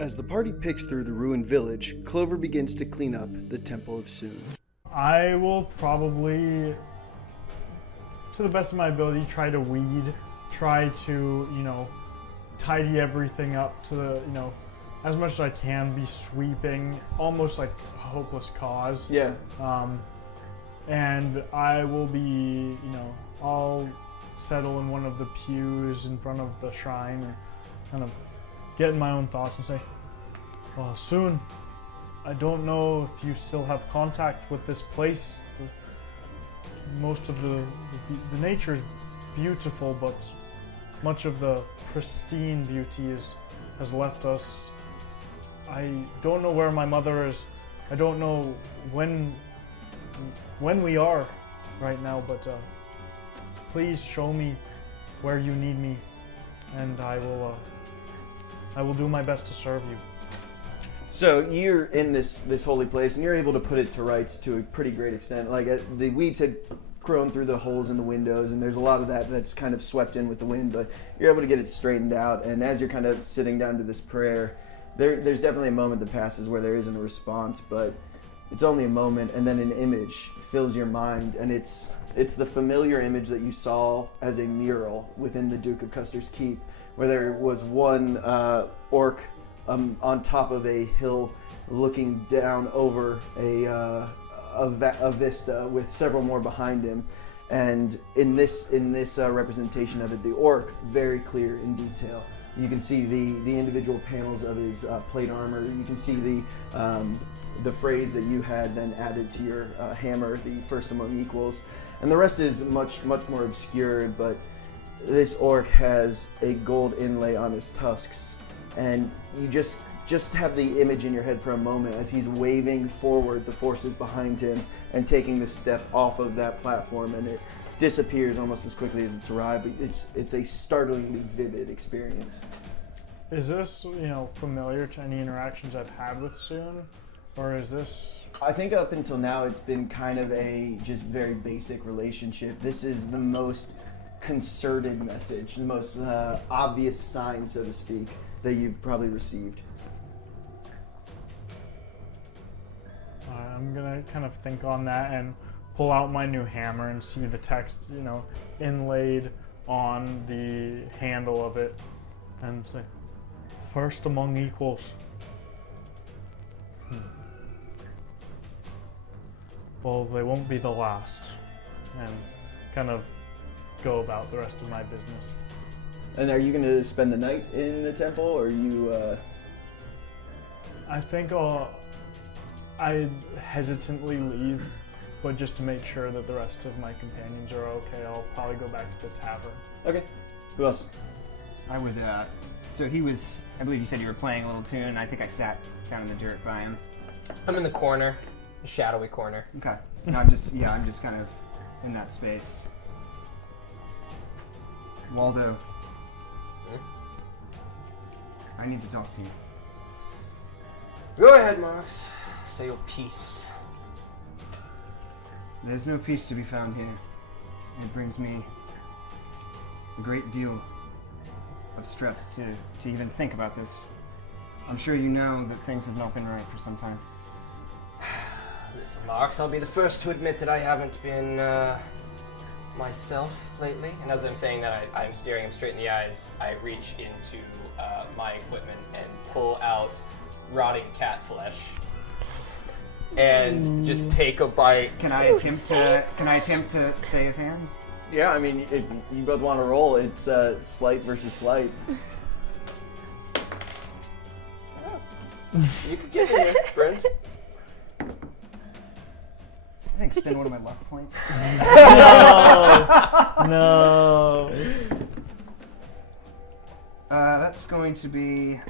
As the party picks through the ruined village, Clover begins to clean up the Temple of Cyne. I will probably, to the best of my ability, try to weed, try to, tidy everything up to the, as much as I can, be sweeping, almost like a hopeless cause. Yeah. And I will be, I'll settle in one of the pews in front of the shrine and kind of get in my own thoughts and say, well, soon, I don't know if you still have contact with this place. Most of the nature is beautiful, but much of the pristine beauty has left us. I don't know where my mother is. I don't know when we are right now, but please show me where you need me, and I will do my best to serve you. So you're in this holy place, and you're able to put it to rights to a pretty great extent. Like the weeds had grown through the holes in the windows, and there's a lot of that's kind of swept in with the wind, but you're able to get it straightened out. And as you're kind of sitting down to this prayer, there's definitely a moment that passes where there isn't a response, but it's only a moment, and then an image fills your mind, and it's the familiar image that you saw as a mural within the Duke of Custer's Keep, where there was one orc on top of a hill looking down over a vista with several more behind him. And in this representation of it, the orc, very clear in detail. You can see the individual panels of his plate armor. You can see the phrase that you had then added to your hammer, the first among equals. And the rest is much more obscured, but this orc has a gold inlay on his tusks. And you just have the image in your head for a moment as he's waving forward the forces behind him and taking the step off of that platform, and it disappears almost as quickly as it's arrived. But it's a startlingly vivid experience. Is this, familiar to any interactions I've had with Cyne? Or is this... I think up until now it's been kind of a just very basic relationship. This is the most concerted message, the most obvious sign, so to speak, that you've probably received. I'm gonna kind of think on that and pull out my new hammer and see the text, inlaid on the handle of it, and say, first among equals. Well, they won't be the last, and kind of go about the rest of my business. And are you going to spend the night in the temple, or are you... I think I hesitantly leave, but just to make sure that the rest of my companions are okay, I'll probably go back to the tavern. Okay. Who else? I would, so he was, I believe you said you were playing a little tune. I think I sat down in the dirt by him. I'm in the corner, the shadowy corner. Okay. No, I'm just kind of in that space. Waldo. I need to talk to you. Go ahead, Marks. Say your piece. There's no peace to be found here. It brings me a great deal of stress to even think about this. I'm sure you know that things have not been right for some time. Listen, Marks, I'll be the first to admit that I haven't been myself lately. And as I'm saying that, I'm staring him straight in the eyes. I reach into my equipment and pull out rotting cat flesh and just take a bite. Can I attempt to stay his hand? Yeah, I mean, if you both want to roll, it's sleight versus sleight. You could get in there, friend. I think spend one of my luck points. No. That's going to be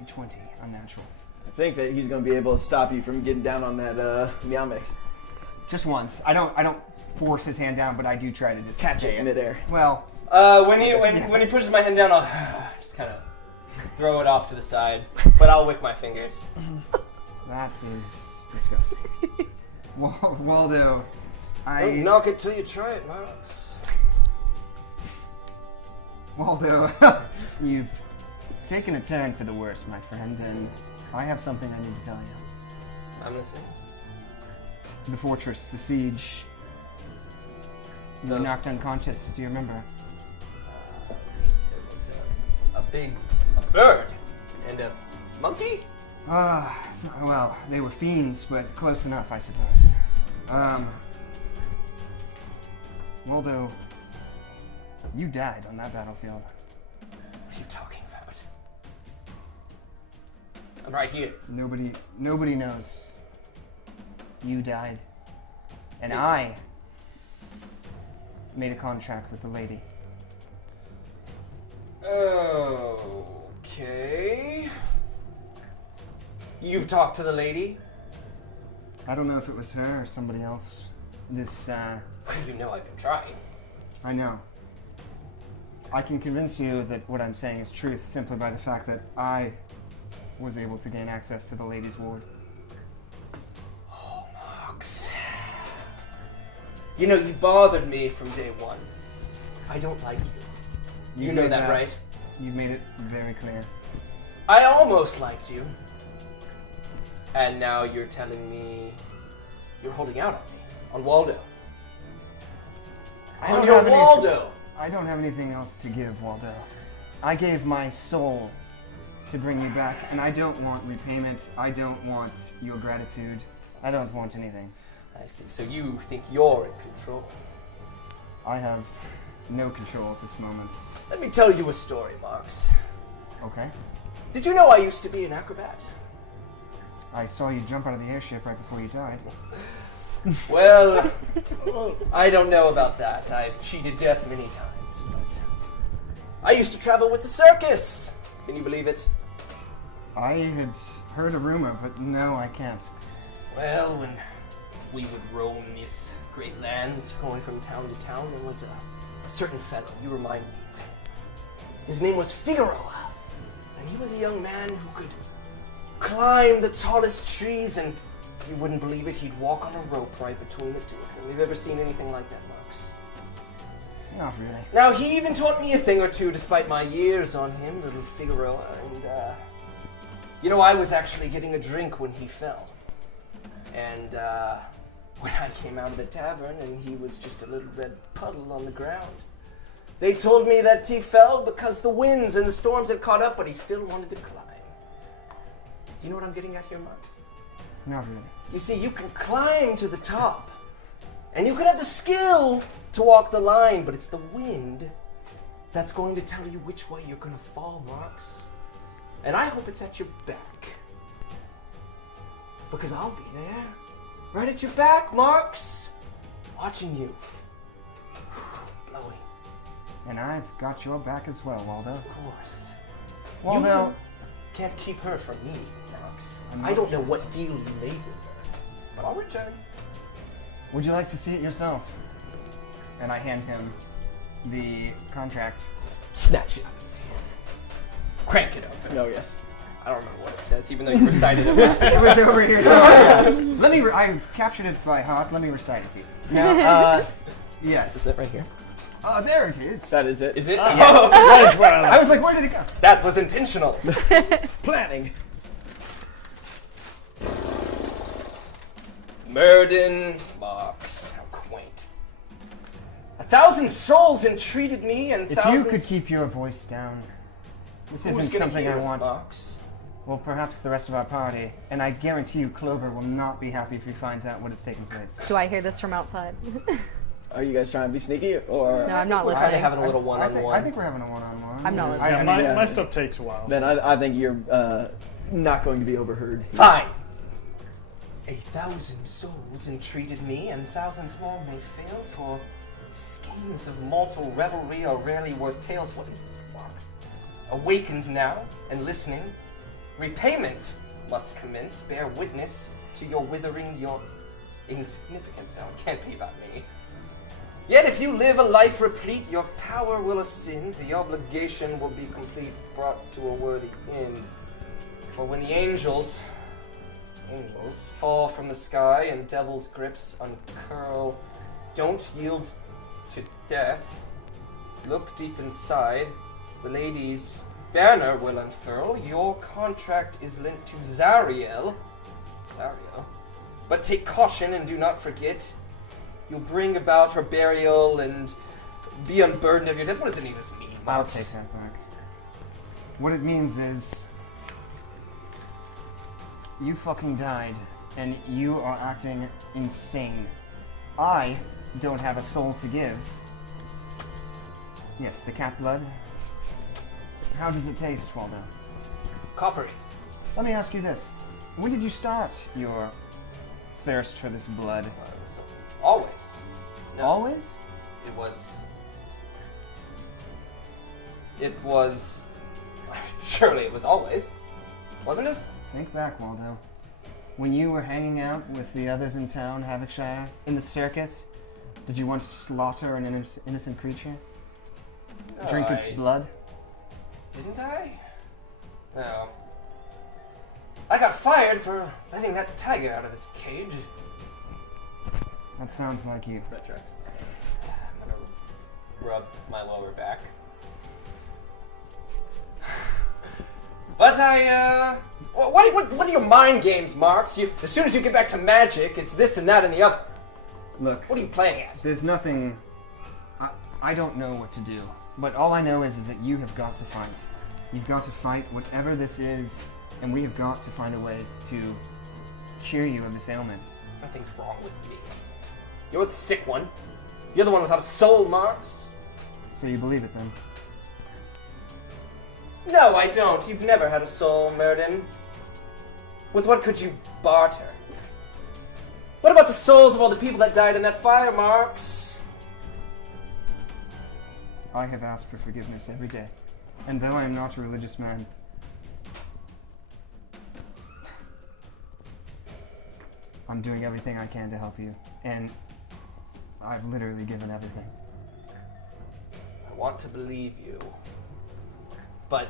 a 20, unnatural. I think that he's going to be able to stop you from getting down on that meow mix. Just once. I don't force his hand down, but I do try to just Catch it in midair. Well, when he pushes my hand down, I'll just kind of throw it off to the side, but I'll lick my fingers. that is disgusting. Waldo, Don't knock it till you try it, Marks. Waldo, you've taken a turn for the worse, my friend, and I have something I need to tell you. I'm listening. The fortress, the siege. You were knocked unconscious, do you remember? There was a bird and a monkey? Well, they were fiends, but close enough, I suppose. Waldo, you died on that battlefield. What are you talking about? I'm right here. Nobody knows. You died. And I made a contract with the lady. Okay. You've talked to the lady? I don't know if it was her or somebody else. You know I've been trying. I know. I can convince you that what I'm saying is truth simply by the fact that I was able to gain access to the lady's ward. Oh, Mox. You know, you bothered me from day one. I don't like you. You know that, right? You've made it very clear. I almost liked you. And now you're telling me you're holding out on me. On Waldo. On your Waldo! I don't have anything else to give, Waldo. I gave my soul to bring you back, and I don't want repayment. I don't want your gratitude. I don't want anything. I see. So you think you're in control. I have no control at this moment. Let me tell you a story, Marks. Okay. Did you know I used to be an acrobat? I saw you jump out of the airship right before you died. Well, I don't know about that. I've cheated death many times, but I used to travel with the circus. Can you believe it? I had heard a rumor, but no, I can't. Well, when we would roam these great lands, going from town to town, there was a certain fellow, you remind me of him. His name was Figueroa, and he was a young man who could climb the tallest trees, and you wouldn't believe it, he'd walk on a rope right between the two of them. Have you ever seen anything like that, Marks? Not really. Now, he even taught me a thing or two despite my years on him, little Figueroa, and, you know, I was actually getting a drink when he fell. And, when I came out of the tavern and he was just a little red puddle on the ground, they told me that he fell because the winds and the storms had caught up, but he still wanted to climb. Do you know what I'm getting at here, Marks? Not really. You see, you can climb to the top, and you can have the skill to walk the line, but it's the wind that's going to tell you which way you're going to fall, Marks. And I hope it's at your back. Because I'll be there, right at your back, Marks, watching you. Blowing. And I've got your back as well, Waldo. Of course. Waldo. You can't keep her from me, Marks. I don't know what deal you made with her, but I'll return. Would you like to see it yourself? And I hand him the contract. Snatch it out of his hand. Crank it open. No, yes. I don't remember what it says, even though you recited it last It time. was over here somewhere. I've captured it by heart. Let me recite it to you. Now, yes. Is it right here? Oh, there it is. That is it. Is it? I was like, where did it go? That was intentional. Planning. Myrdon Marks. How quaint. 1,000 souls entreated me, and If thousands... you could keep your voice down. This Who's isn't gonna something hear I us, want. Marks? Well, perhaps the rest of our party. And I guarantee you Clover will not be happy if he finds out what has taken place. Do I hear this from outside? Are you guys trying to be sneaky, or? No, I'm not We're kind of listening. having a little one-on-one. I think we're having a one-on-one. I'm not listening. Yeah, I my, mean, my stuff takes a while. Then I think you're not going to be overheard. Fine. 1,000 souls entreated me, and thousands more may fail, for skeins of mortal revelry are rarely worth tales. What is this, Marks? Awakened now, and listening, repayment must commence. Bear witness to your withering, your insignificance. Now, it can't be about me. Yet if you live a life replete, your power will ascend, the obligation will be complete, brought to a worthy end. For when the angels fall from the sky and devil's grips uncurl, don't yield to death. Look deep inside. The ladies banner will unfurl. Your contract is linked to Zariel. Zariel. But take caution and do not forget, you'll bring about her burial and be unburdened of your death. What does any of this mean, I'll Marks? take that back. What it means is, you fucking died, and you are acting insane. I don't have a soul to give. Yes, the cat blood. How does it taste, Waldo? Coppery. Let me ask you this. When did you start your thirst for this blood? Always. No, Always? It was... Surely it was always. Wasn't it? Think back, Waldo. When you were hanging out with the others in town, Havocshire, in the circus, did you once slaughter an innocent creature? No, Drink its blood? Didn't I? No. I got fired for letting that tiger out of his cage. That sounds like you. That tracks. I'm gonna rub my lower back. But what are your mind games, Marks? As soon as you get back to magic, it's this and that and the other. Look, What are you playing at? there's nothing... I don't know what to do. But all I know is that you have got to fight. You've got to fight whatever this is, and we have got to find a way to cure you of this ailment. Nothing's wrong with me. You're the sick one. You're the one without a soul, Marks. So you believe it then? No, I don't. You've never had a soul, Myrdon. With what could you barter? What about the souls of all the people that died in that fire, Marks? I have asked for forgiveness every day. And though I am not a religious man, I'm doing everything I can to help you. And I've literally given everything. I want to believe you. But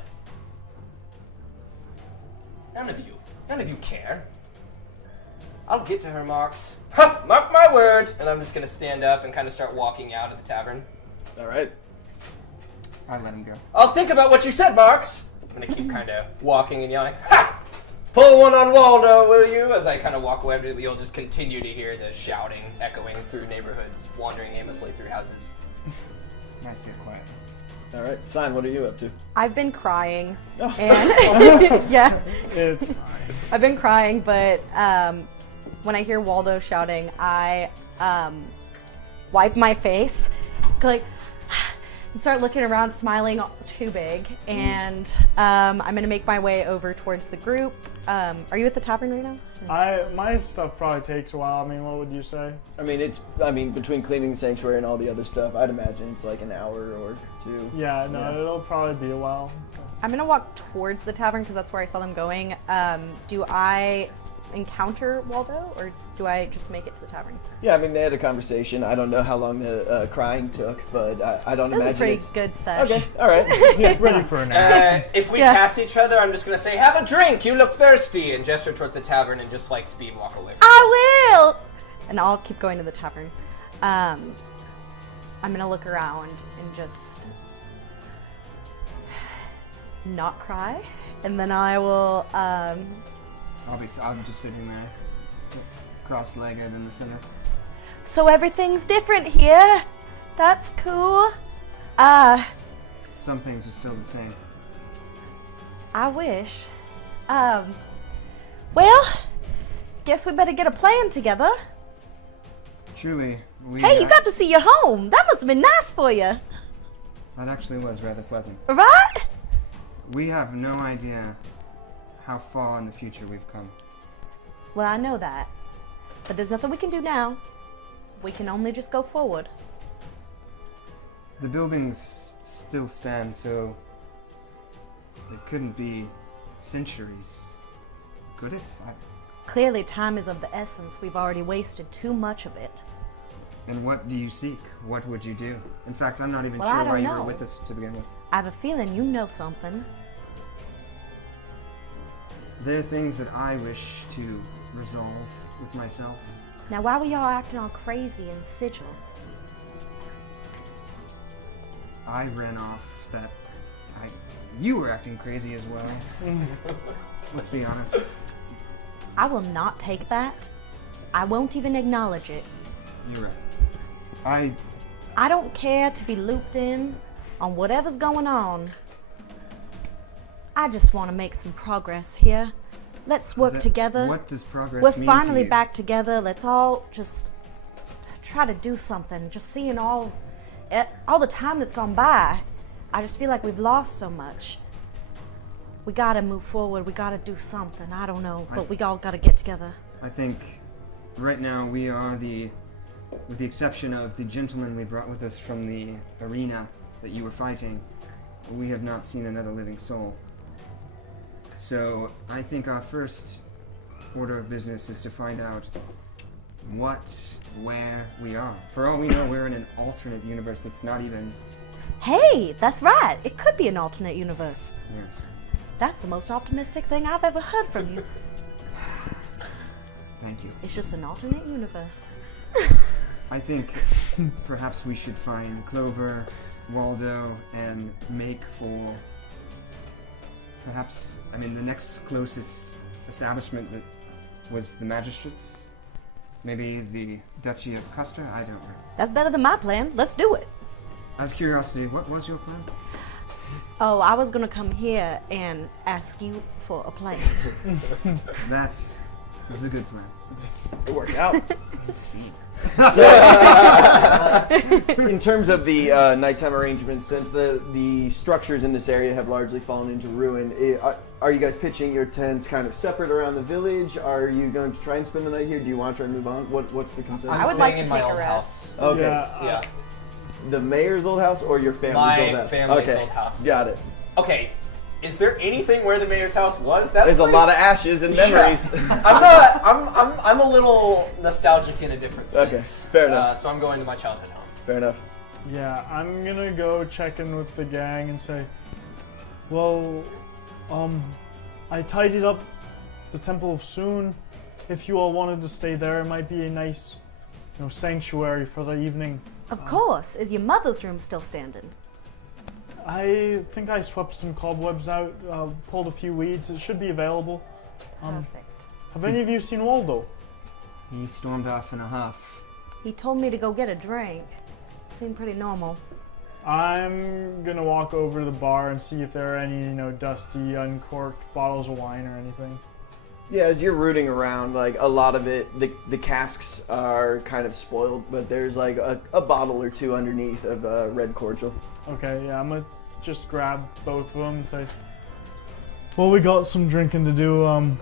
none of you care. I'll get to her, Marks. Ha! Mark my word! And I'm just gonna stand up and kind of start walking out of the tavern. All right. I let him go. I'll think about what you said, Marks. I'm gonna keep kind of walking and yelling. Ha! Pull one on Waldo, will you? As I kind of walk away, you'll just continue to hear the shouting echoing through neighborhoods, wandering aimlessly through houses. I see it quiet. All right. Cyne, what are you up to? I've been crying, and yeah, It's fine. I've been crying. But when I hear Waldo shouting, I wipe my face, like, and start looking around, smiling too big. And I'm gonna make my way over towards the group. Are you at the tavern right now? My stuff probably takes a while. I mean, what would you say? I mean, between cleaning the sanctuary and all the other stuff, I'd imagine it's like an hour or two. Yeah, no, it'll probably be a while. I'm gonna walk towards the tavern because that's where I saw them going. Do I encounter Waldo, or do I just make it to the tavern? Yeah, I mean, they had a conversation. I don't know how long the crying took, but I don't That was imagine a pretty it's... good sesh. Okay, all right. Yeah, ready for an hour. If we Yeah. pass each other, I'm just gonna say, "Have a drink. You look thirsty," and gesture towards the tavern and just like speed walk away. I will! And I'll keep going to the tavern. I'm gonna look around and just not cry, and then I will, I'm just sitting there, cross-legged in the center. so everything's different here. That's cool. Some things are still the same. I wish. Well, guess we better get a plan together. Truly, we... Hey, you got to see your home. That must have been nice for you, That actually was rather pleasant. right? We have no idea how far in the future we've come. Well, I know that. But there's nothing we can do now. We can only just go forward. The buildings still stand, so it couldn't be centuries, could it? Clearly, time is of the essence. We've already wasted too much of it. And what do you seek? What would you do? In fact, I'm not even Well, sure I why don't you were know. with us to begin with. I have a feeling you know something. There are things that I wish to resolve with myself. Now, why were y'all acting all crazy and sigil? I ran off that you were acting crazy as well. Let's be honest. I will not take that. I won't even acknowledge it. You're right. I don't care to be looped in on whatever's going on. I just want to make some progress here. Let's work together. What does progress We're mean finally to you? back together. Let's all just try to do something. Just seeing all the time that's gone by, I just feel like we've lost so much. We gotta move forward. We gotta do something. I don't know, but we all gotta get together. I think right now we are with the exception of the gentleman we brought with us from the arena that you were fighting, we have not seen another living soul. So I think our first order of business is to find out where we are. For all we know, we're in an alternate universe that's not even... Hey, that's right. It could be an alternate universe. Yes. That's the most optimistic thing I've ever heard from you. Thank you. It's just an alternate universe. I think perhaps we should find Clover, Waldo, and make for perhaps, the next closest establishment that was the Magistrates. Maybe the Duchy of Custer? I don't know. That's better than my plan. Let's do it. Out of curiosity, what was your plan? Oh, I was gonna come here and ask you for a plan. That was a good plan. It worked out. Let's see. In terms of the nighttime arrangements, since the structures in this area have largely fallen into ruin, are you guys pitching your tents kind of separate around the village? Are you going to try and spend the night here? Do you want to try and move on? What's the consensus? I would I'm like staying to in my take a old rest. house. Okay. Yeah. The mayor's old house or your family's My old house? family's Okay. old house. Got it. Okay, is there anything where the mayor's house was? That There's a place? lot of ashes and memories. I'm a little nostalgic in a different sense. Okay, fair enough. So I'm going to my childhood home. Fair enough. Yeah, I'm gonna go check in with the gang and say, well, I tidied up the Temple of Cyne. If you all wanted to stay there, it might be a nice, sanctuary for the evening. Of course. Is your mother's room still standing? I think I swept some cobwebs out, pulled a few weeds. It should be available. Perfect. Have any of you seen Waldo? He stormed off in a huff. He told me to go get a drink. Seemed pretty normal. I'm gonna walk over to the bar and see if there are any, dusty, uncorked bottles of wine or anything. Yeah, as you're rooting around, like a lot of it, the casks are kind of spoiled, but there's like a bottle or two underneath of red cordial. Okay, yeah, I'm gonna just grab both of them and say, well, we got some drinking to do.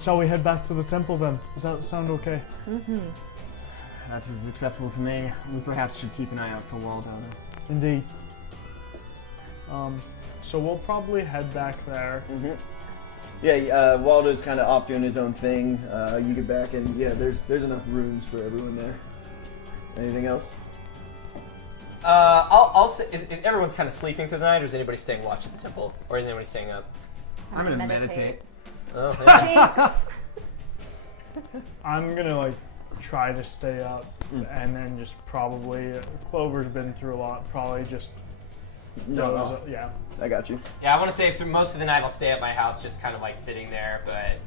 Shall we head back to the temple then? Does that sound okay? Mm-hmm. That is acceptable to me. We perhaps should keep an eye out for Waldo, though. Indeed. So we'll probably head back there. Mm-hmm. Yeah, Waldo's kind of off doing his own thing. You get back and yeah, there's enough rooms for everyone there. Anything else? I'll say, is everyone's kind of sleeping through the night, or is anybody staying watch at the temple, or is anybody staying up? I'm gonna meditate. Oh, yeah. Jinx. I'm gonna try to stay up and then just probably Clover's been through a lot. Probably just doze. Yeah. I got you. Yeah, I want to say through most of the night I'll stay at my house, just kind of sitting there, but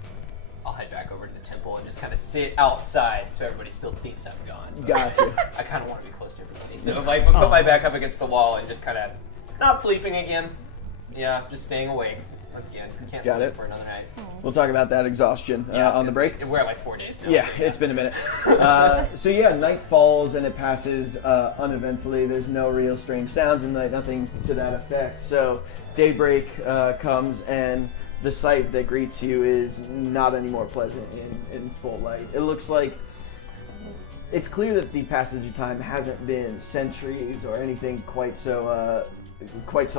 I'll head back over to the temple and just kind of sit outside so everybody still thinks I'm gone. Gotcha. I kind of want to be close to everybody, so I'll put my back up against the wall and just kind of not sleeping again. Yeah, just staying awake again. Can't Got sleep it. for another night. We'll talk about that exhaustion on the break. We're at 4 days now. Yeah, so it's been a minute. So yeah, night falls and it passes uneventfully. There's no real strange sounds in the night, nothing to that effect. So daybreak comes and the sight that greets you is not any more pleasant in full light. It looks like it's clear that the passage of time hasn't been centuries or anything quite so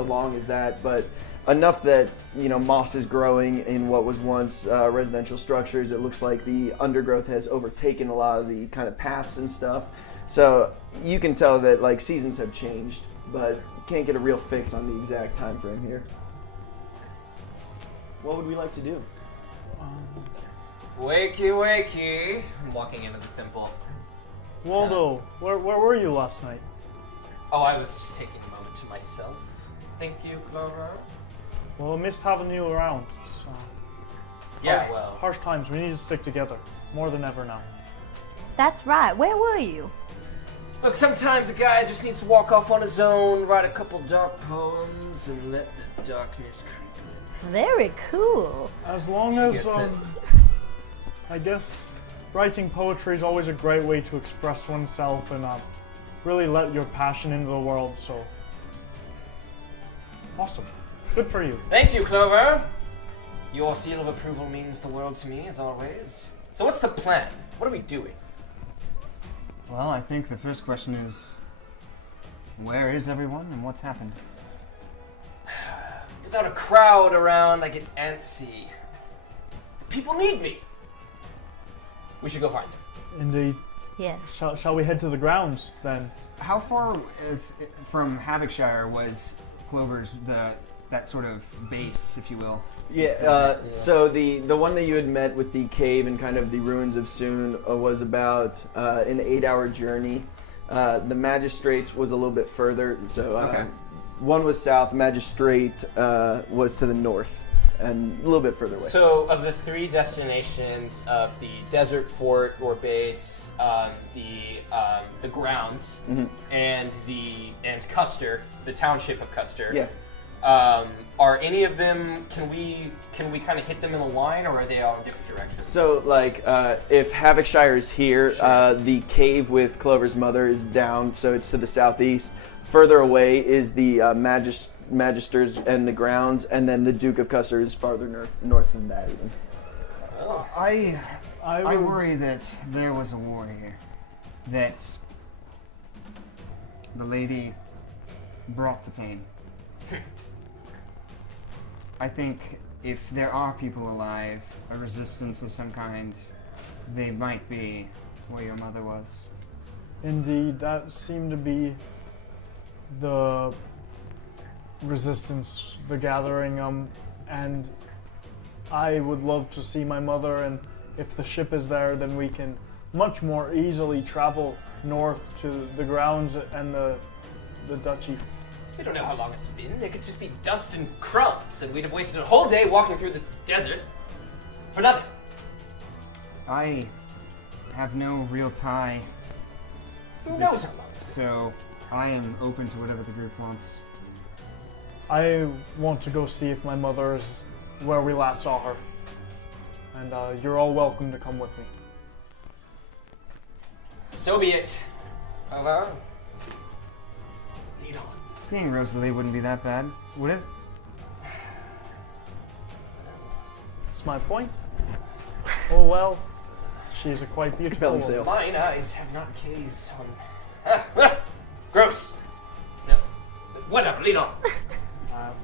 long as that, but enough that moss is growing in what was once residential structures. It looks like the undergrowth has overtaken a lot of the kind of paths and stuff. So you can tell that seasons have changed, but can't get a real fix on the exact time frame here. What would we like to do? Wakey, wakey. I'm walking into the temple. Waldo, where were you last night? Oh, I was just taking a moment to myself. Thank you, Clover. Well, I missed having you around. So. Yeah, well. Harsh times, we need to stick together. More than ever now. That's right. Where were you? Look, sometimes a guy just needs to walk off on his own, write a couple dark poems, and let the darkness creep in. Very cool. As long She as, gets it. I guess, writing poetry is always a great way to express oneself and really let your passion into the world, so. Awesome. Good for you. Thank you, Clover. Your seal of approval means the world to me, as always. So what's the plan? What are we doing? Well, I think the first question is, where is everyone and what's happened? Without a crowd around, I get antsy. People need me. We should go find them. Indeed. Yes. Shall we head to the grounds, then? How far from Havocshire was Clover's that sort of base, if you will? Yeah, so the one that you had met with the cave and kind of the ruins of Cyne was about an 8-hour journey. The Magistrates was a little bit further, so Okay. one was south, Magistrate was to the north, and a little bit further away. So, of the 3 destinations of the desert fort or base, the grounds, and Custer, the township of Custer. Yeah. Are any of them? Can we kind of hit them in a line, or are they all in different directions? So, like, if Havocshire is here, the cave with Clover's mother is down, so it's to the southeast. Further away is the Magisters and the grounds, and then the Duke of Custer is farther north than that even. I worry that there was a war here. That the lady brought the pain. I think if there are people alive, a resistance of some kind, they might be where your mother was. Indeed, that seemed to be the resistance, the gathering, and I would love to see my mother, and if the ship is there, then we can much more easily travel north to the grounds and the duchy. We don't know how long it's been. It could just be dust and crumbs, and we'd have wasted a whole day walking through the desert for nothing. I have no real tie, Who knows how long it's been? so I am open to whatever the group wants. I want to go see if my mother is where we last saw her. And you're all welcome to come with me. So be it. Over. Lead on. Seeing Rosalie wouldn't be that bad, would it? That's my point. Oh well, she's a quite beautiful compelling woman. sale. Mine eyes have not gazed on. Gross. No. Whatever. Lead on.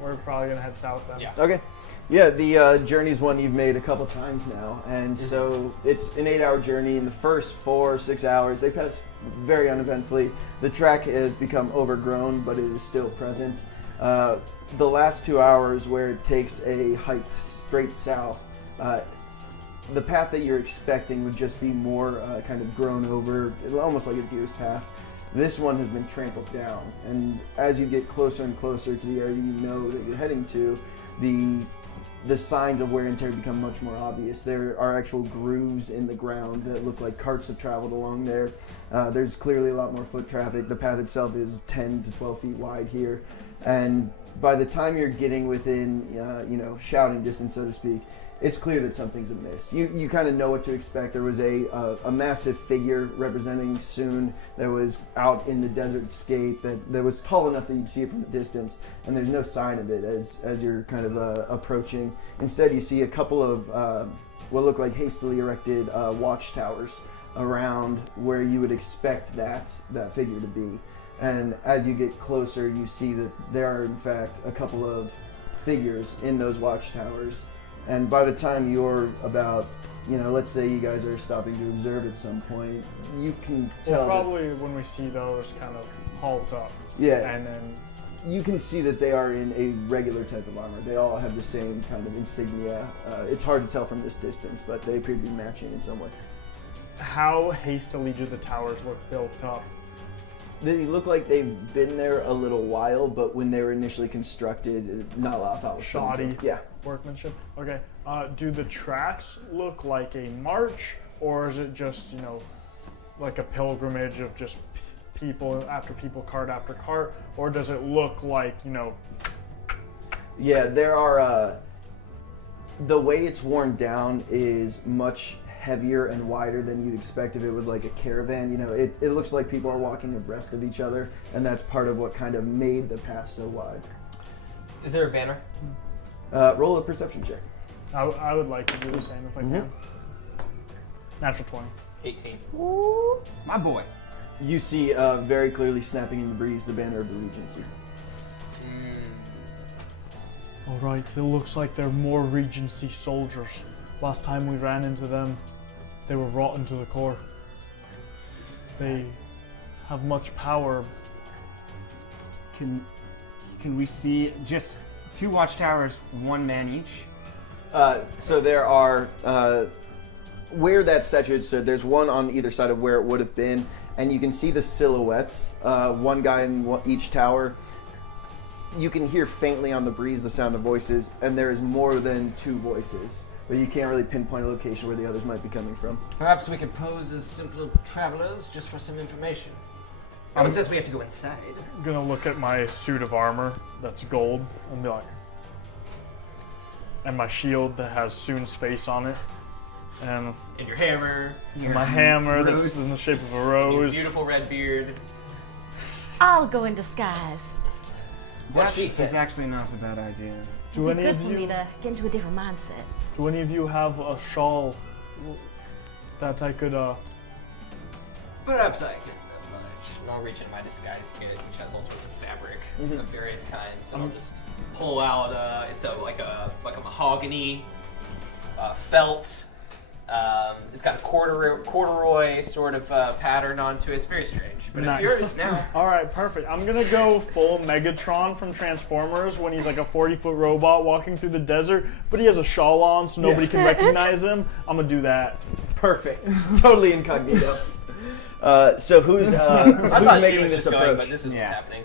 We're probably gonna head south then. Yeah. Okay. Yeah, the journey's one you've made a couple times now, and so it's an 8-hour journey. In the first 4 or 6 hours, they pass very uneventfully. The track has become overgrown, but it is still present. The last 2 hours, where it takes a hike straight south, the path that you're expecting would just be more kind of grown over, almost like a deer's path. This one has been trampled down, and as you get closer and closer to the area you know that you're heading to, the signs of wear and tear become much more obvious. There are actual grooves in the ground that look like carts have traveled along there. There's clearly a lot more foot traffic. The path itself is 10 to 12 feet wide here, and by the time you're getting within, shouting distance, so to speak, it's clear that something's amiss. You kind of know what to expect. There was a massive figure representing Cyne that was out in the desert scape that was tall enough that you'd see it from a distance, and there's no sign of it as you're kind of approaching. Instead, you see a couple of what look like hastily erected watchtowers around where you would expect that figure to be. And as you get closer, you see that there are, in fact, a couple of figures in those watchtowers. And by the time you're about, let's say you guys are stopping to observe at some point, you can tell. Well, probably when we see those, kind of halt up. Yeah. And then You can see that they are in a regular type of armor. They all have the same kind of insignia. It's hard to tell from this distance, but they appear to be matching in some way. how hastily do the towers look built up? They look like they've been there a little while, but when they were initially constructed, not a lot of thought was put into Shoddy it. Yeah. workmanship. Okay. Do the tracks look like a march, or is it just, you know, like a pilgrimage of just people after people, cart after cart, or does it look like, you know? Yeah, there are. The way it's worn down is much heavier and wider than you'd expect if it was like a caravan. You know, it looks like people are walking abreast of each other, and that's part of what kind of made the path so wide. Is there a banner? Roll a perception check. I would like to do the same if I can. Natural 20. 18. Ooh. My boy. You see very clearly snapping in the breeze the banner of the Regency. All right, it looks like they're more Regency soldiers. Last time we ran into them, they were rotten to the core. They have much power. Can we see just 2 watchtowers, 1 man each? So there are, where that's situated, so there's one on either side of where it would have been, and you can see the silhouettes, one guy in each tower. You can hear faintly on the breeze the sound of voices, and there is more than 2 voices, but you can't really pinpoint a location where the others might be coming from. Perhaps we could pose as simple travelers just for some information. No one says we have to go inside. I'm gonna look at my suit of armor that's gold and be like, and my shield that has Soon's face on it, and And your hammer. my hammer that's in the shape of a Your rose. beautiful red beard. I'll go in disguise. What That she is said. actually not a bad idea. Do any Good of for me you? to get into a different mindset. Do any of you have a shawl that I could? Perhaps I can manage. And I'll reach into my disguise kit, which has all sorts of fabric of various kinds. And I'll just pull out. It's like a mahogany felt. It's got a corduroy sort of pattern onto it. It's very strange, but Nice. it's yours now. All right, perfect. I'm gonna go full Megatron from Transformers when he's like a 40-foot robot walking through the desert, but he has a shawl on so nobody can recognize him. I'm gonna do that. Perfect. Totally incognito. So who's I thought she making was this just going, approach? but this is Yeah. what's happening.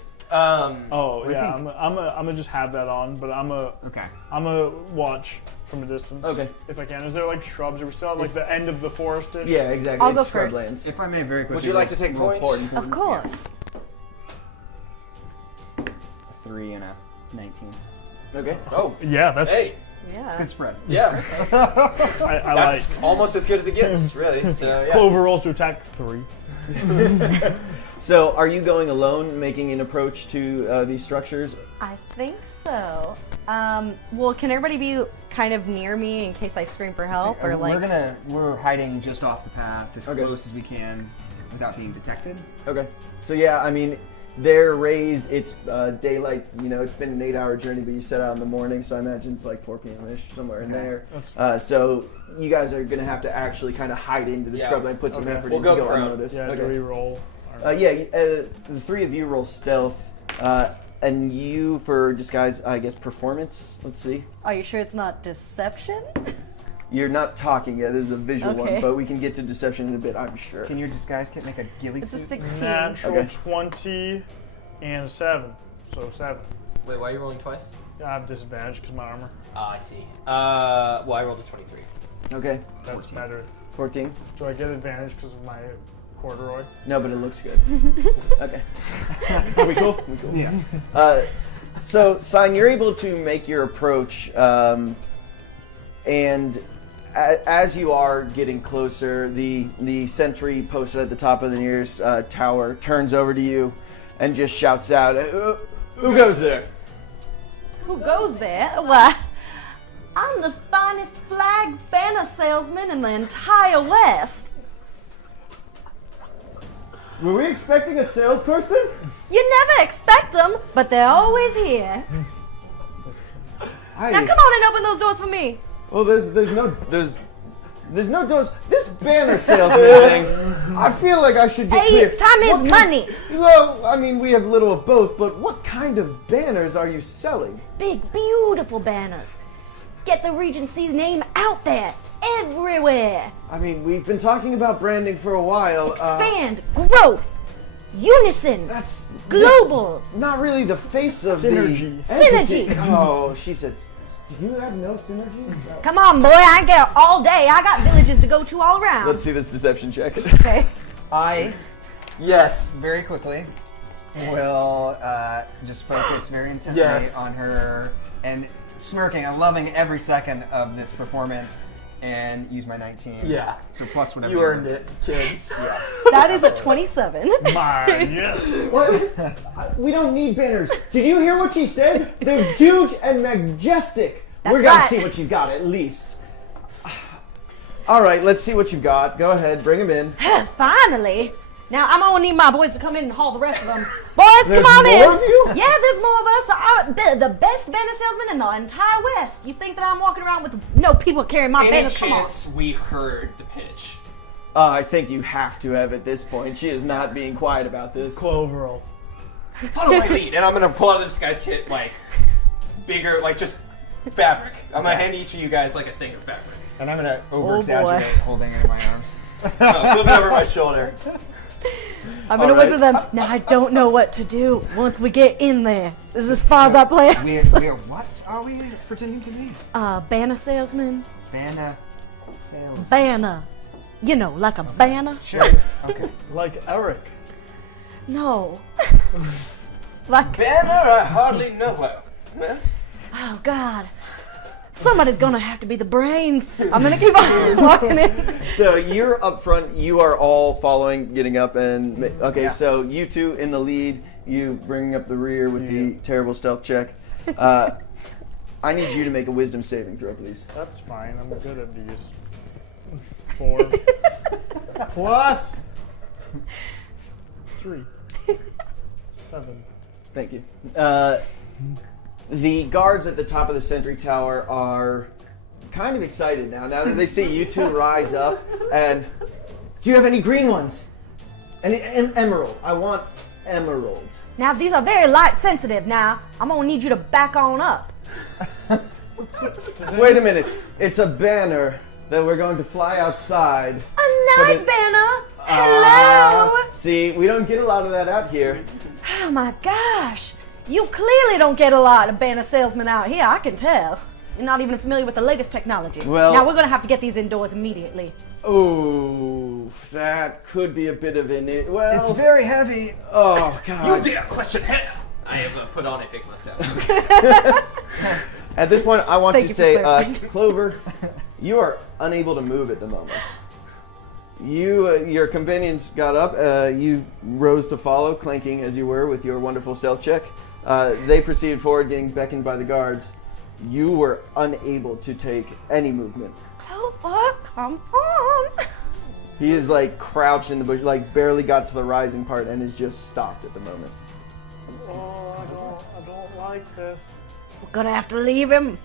Oh I yeah, think- I'm gonna just have that on, but I'm Okay. a watch from a distance. Okay. If I can. Is there like shrubs? Are we still at like the end of the forest-ish? Yeah, exactly. I'll go It's first. scrublands. If I may very quickly. Would you like to take roll points? important. Of course. 3 and a 19. Okay. Oh, Yeah, that's. hey, Yeah. Good spread. yeah. I That's like. almost as good as it gets, really. So yeah. Clover rolls to attack 3. So, are you going alone, making an approach to these structures? I think so. Well, can everybody be kind of near me in case I scream for help, or like? We're hiding just off the path as Okay. close as we can without being detected. Okay. So yeah, I mean, they're raised. It's daylight. You know, it's been an 8-hour journey, but you set out in the morning, so I imagine it's like 4 p.m.-ish, somewhere in there. So you guys are gonna have to actually kind of hide into the Yeah. scrubland, put some Okay. effort We'll in to go go prone. unnoticed. Yeah, do Okay. we roll? The 3 of you roll stealth, and you for disguise, I guess, performance. Let's see. Are you sure it's not deception? You're not talking yet. There's a visual Okay. one, but we can get to deception in a bit, I'm sure. Can your disguise kit make a ghillie It's a suit? 16. Natural Okay. 20 and a 7. So 7. Wait, why are you rolling twice? I have disadvantage because my armor. I see. Well, I rolled a 23. Okay. That's better. 14. Do I get advantage because of my corduroy? No, but it looks good. Okay. Are we cool? Yeah. So, Cyne, you're able to make your approach, and as you are getting closer, the sentry posted at the top of the nearest tower turns over to you and just shouts out, "Who goes there?" Who goes there? Well, I'm the finest flag banner salesman in the entire West. Were we expecting a salesperson? You never expect them, but they're always here. Now come on and open those doors for me. Well, there's no doors. This banner salesman thing. I feel like I should get Hey, clear. time is What money. Well, I mean, we have little of both, but what kind of banners are you selling? Big, beautiful banners. Get the Regency's name out there, everywhere. I mean, we've been talking about branding for a while. Expand, growth. unison, That's global. not really the face of Synergy. the entity. Synergy. Oh, she said, do you guys know synergy? Come on, boy, I ain't got all day. I got villages to go to all around. Let's see this deception check. Okay. I Yes. very quickly will just focus very intently Yes. on her and smirking and loving every second of this performance and use my 19. Yeah. So plus whatever. You earned it, kids. Yeah. That is a 27. Yeah. What? We don't need banners. Did you hear what she said? They're huge and majestic. That's We're gonna right. see what she's got at least. All right, let's see what you got. Go ahead, bring them in. Finally. Now, I'm gonna need my boys to come in and haul the rest of them. Boys, There's come on in. more of you? Yeah, there's more of us. I'm the best banner salesman in the entire West. You think that I'm walking around with no people carrying my Any banners? Come on. chance we heard the pitch? I think you have to have at this point. She is not being quiet about this. Clover. Follow my lead, and I'm gonna pull out of this guy's kit like bigger, like just fabric. I'm gonna hand each of you guys like a thing of fabric. And I'm gonna boy. over-exaggerate holding it in my arms. Flip it over my shoulder. I'm gonna All right. whisper them. Now, I don't know what to do once we get in there. This is as far as I plan. We're what are we pretending to be? Banner salesman. Banner sales. Banner. You know, like a banner. Sure. Okay. Like Eric. No. Like, Banner, I hardly know her. Yes? oh God. Somebody's gonna have to be the brains. I'm gonna keep on walking in. So you're up front. You are all following, getting up, and okay. So you two in the lead. You bringing up the rear with the terrible stealth check. I need you to make a wisdom saving throw, please. That's fine. I'm good at these. 4 plus 3. 7. Thank you. The guards at the top of the sentry tower are kind of excited now that they see you two rise up. And do you have any green ones? Any emerald? I want emerald. Now, these are very light sensitive. Now, I'm gonna need you to back on up. Wait a minute. It's a banner that we're going to fly outside. A But night it- banner. Hello. See, we don't get a lot of that out here. Oh my gosh. You clearly don't get a lot of banner salesmen out here. I can tell. You're not even familiar with the latest technology. Well- Now we're gonna have to get these indoors immediately. Oh, that could be a bit of an. Well, It's very heavy. Oh You God. dare question him! I have put on a fake mustache. At this point, I want Thank to you for say, clarifying. Clover, you are unable to move at the moment. Your companions got up. You rose to follow, clanking as you were with your wonderful stealth check. They proceeded forward, getting beckoned by the guards. You were unable to take any movement. Clover, come on. He is like crouched in the bush, like barely got to the rising part, and is just stopped at the moment. Oh, I don't like this. We're gonna have to leave him.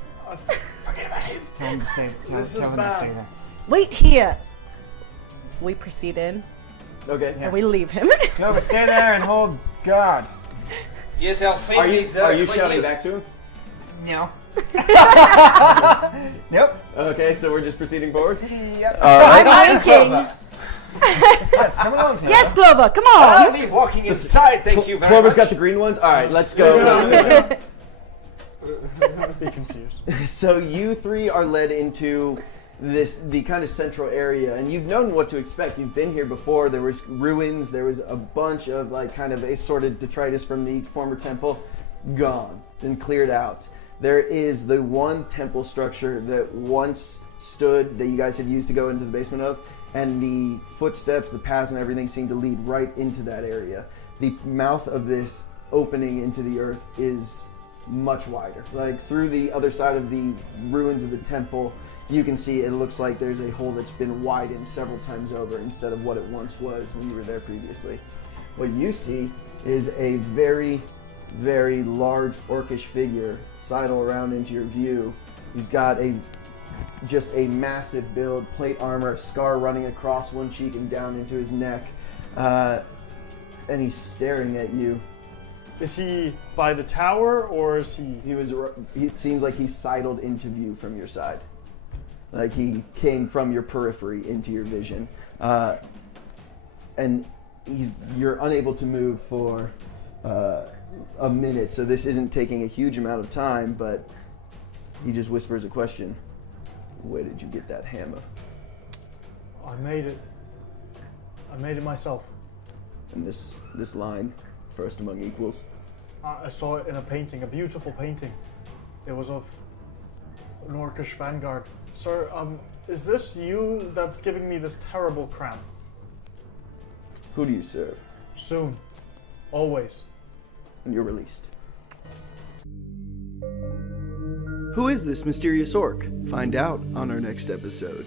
Forget about him. Tell him to stay. Tell This is him to bad. stay there. Wait here. We proceed in Okay. and we leave him. Clover, stay there and hold guard. Yes, I'll feed Are you these, shouting back to him? No. Nope. Okay, so we're just proceeding forward. Yep. All right. I'm king. Yes, come along, Clover. Yes, Clover, come I'll on. be walking inside, thank you very Clover's much. got the green ones. All right, let's go. Be confused. So you three are led into the kind of central area, and you've known what to expect. You've been here before. There was ruins. There was a bunch of like kind of assorted detritus from the former temple, gone and cleared out. There is the one temple structure that once stood that you guys had used to go into the basement of, and the footsteps, the paths, and everything seem to lead right into that area. The mouth of this opening into the earth is much wider. Like through the other side of the ruins of the temple, you can see it looks like there's a hole that's been widened several times over instead of what it once was when you were there previously. What you see is a very, very large orcish figure sidle around into your view. He's got just a massive build, plate armor, a scar running across one cheek and down into his neck, and he's staring at you. Is he by the tower or is he? It seems like he sidled into view from your side. Like he came from your periphery into your vision. And you're unable to move for a minute, so this isn't taking a huge amount of time, but he just whispers a question. Where did you get that hammer? I made it. I made it myself. And this line, first among equals. I saw it in a painting, a beautiful painting. It was of an orcish vanguard. Sir, is this you that's giving me this terrible cramp? Who do you serve? Soon. Always. And you're released. Who is this mysterious orc? Find out on our next episode.